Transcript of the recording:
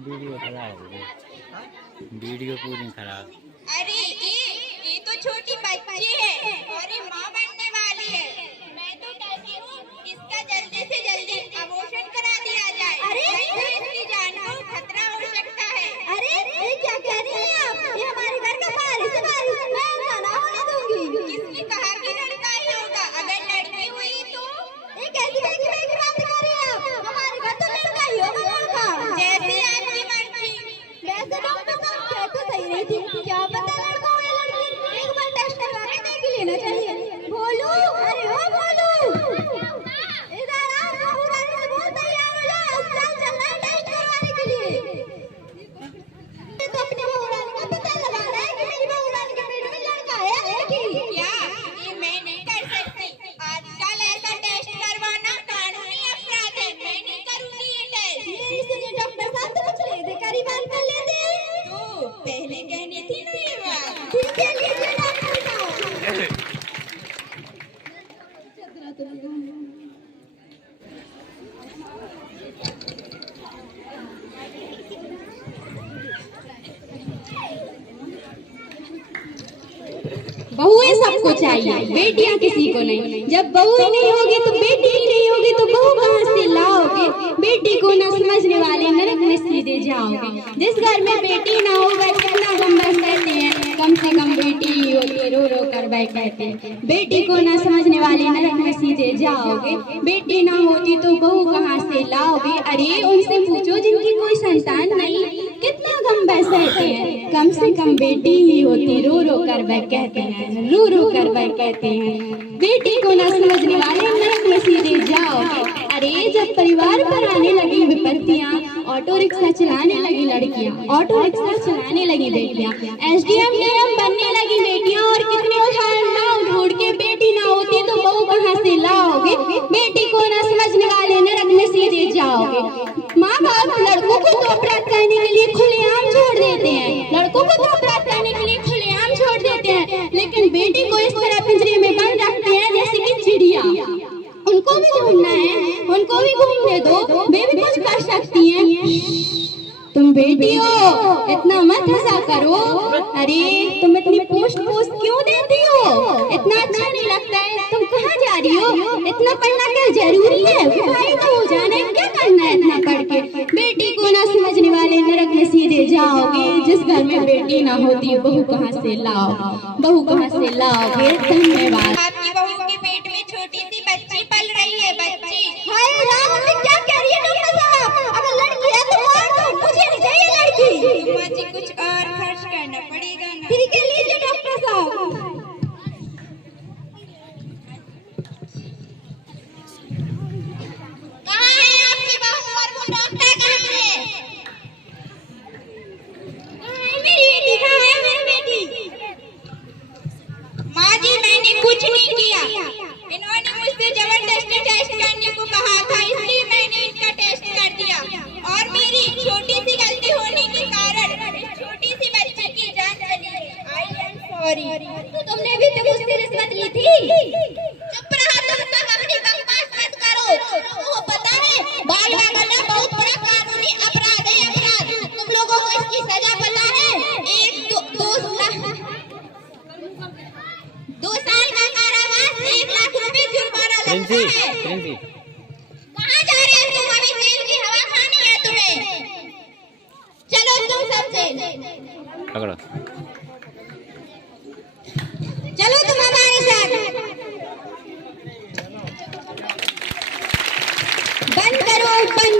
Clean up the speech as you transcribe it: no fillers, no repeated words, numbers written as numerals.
Video खराब हो गई, वीडियो पूरी खराब। अरे ये तो छोटी बच्ची है और ये माँ बनने वाली है। मैं तो कहती हूँ इसका जल्दी से जल्दी अबॉर्शन करा दिया जाए। अरे इसकी जान को खतरा हो सकता है। अरे ये क्या कह रही हैं आप? ये हमारे घर का बारिश मैं ना होने दूंगी। किसने कहा कि लड़का ही होगा? अगर लड़की हुई तो ये कैसी बात कर रही हैं आप? हमारे घर तो लड़का ही होगा। जैसी आपकी मर्जी। वैसे डॉक्टर साहब कह तो सही रही थी, क्या पता लड़का हो या लड़की, एक बार टेस्ट करवा के देख लेना चाहिए। बोलू, अरे ओ बोलू, इधर आओ, बहू रानी से बोल तैयार हो जा, अस्पताल चलना है टेस्ट करवाने के लिए। तो अपनी बहू रानी का पता लगाना है कि मेरी बहू रानी के पेट में लड़का है या लड़की। क्या ये मैं नहीं कर सकती? आजकल ऐसा टेस्ट करवाना कानूनी अपराध है। मैं नहीं करूंगी ये टेस्ट। ये इसलिए डॉक्टर साहब तो कुछ ले दे करी बात कर लेते हैं। तो पहले कहनी थी ना ये बात। ठीक है लीजिए डॉक्टर साहब। बहुएं सबको चाहिए, बेटियां किसी को नहीं। जब बहू ही नहीं होगी तो बेटी ही नहीं होगी तो बहू कहाँ से लाओगे? बेटी को न समझने वाले नरक में सीधे जाओगे। जिस घर में बेटी ना हो वह कितना गंभीर कहते हैं, कम से कम बेटी ही होती रो रो कर वह कहते हैं। बेटी को न समझने वाले नरक में सीधे जाओगे। बेटी ना होती तो बहू कहाँ से लाओगे? अरे उनसे पूछो जिनकी कोई संतान नहीं, कितना गंभीर सहते हैं। कम से कम बेटी ही होती रो रो कर वह कहते हैं, रो रो कर वह कहते हैं। बेटी को न समझने वाले नरक में सीधे जाओगे। अरे जब परिवार पर आने लगी विपत्तियां, ऑटो रिक्शा चलाने लगी लड़कियां, ऑटो रिक्शा चलाने लगी बेटियां, एसडीएम डीएम बनने लगी बेटियां, और कितने उदाहरण लाओ ढूंढ के। बेटी ना होती तो बहू कहाँ से लाओगे? बेटी को न समझने वाले नरक में सीधे जाओगे। माँ बाप लड़कों को तो अपराध करने के लिए खुलेआम छोड़ देते हैं, लड़कों को तो अपराध करने के लिए खुलेआम छोड़ देते हैं, लेकिन बेटी को इस तरह पिंजरे में बंद रखते हैं जैसे कि चिड़िया। उनको भी घूमना है, उनको भी घूमने दो, वे भी कुछ कर सकती हैं। तुम बेटी हो, इतना मत हंसा करो। अरे तुम इतनी पोस्ट क्यों देती हो? इतना अच्छा नहीं लगता है? तुम कहाँ जा रही हो? इतना पढ़ना क्या जरूरी है? भाई तो हो जाना है, क्या करना है इतना पढ़ के? बेटी को ना समझने वाले नरक में सीधे जाओगे। जिस घर में बेटी ना होती बहू कहाँ से लाओ, बहू कहाँ से लाओगे? धन्यवाद। आपकी बहू के पेट में छोटी सी बच्ची पल रही है, बच्ची। हाय राम, क्या कह रही है डॉक्टर साहब? अगर लड़की है तो मार दो, मुझे नहीं चाहिए लड़की। तो जी कुछ और खर्च करना पड़ेगा ना। ठीक है लीजिए डॉक्टर साहब। कहाँ है आपकी बहू और वो डॉक्टर कहाँ है? मेरी बेटी कहाँ है? मेरी बेटी। माँ जी मैंने कुछ नहीं किया, इन्होंने मुझसे जबरदस्ती टेस्ट करने को कहा था, इसलिए मैंने इनका टेस्ट कर दिया। और मेरी छोटी सी गलती होने के कारण इस छोटी सी बच्ची की जान चली गई। I am sorry. तो तुमने भी तो मुझसे रिश्वत ली थी। चुप रहा, तुम सब अपनी बकवास मत करो। तुमको पता है बाल करना बहुत बड़ा कानूनी अपराध है, अपराध। तुम लोगों को इसकी सजा पता है? 2 साल का कारावास, 1 लाख रुपए जुर्माना लगता है। कहाँ जा रहे हो तुम? अभी जेल की हवा खानी है तुम्हें। चलो तुम सबसे पकड़ो। चलो तुम हमारे साथ। बंद करो, बंद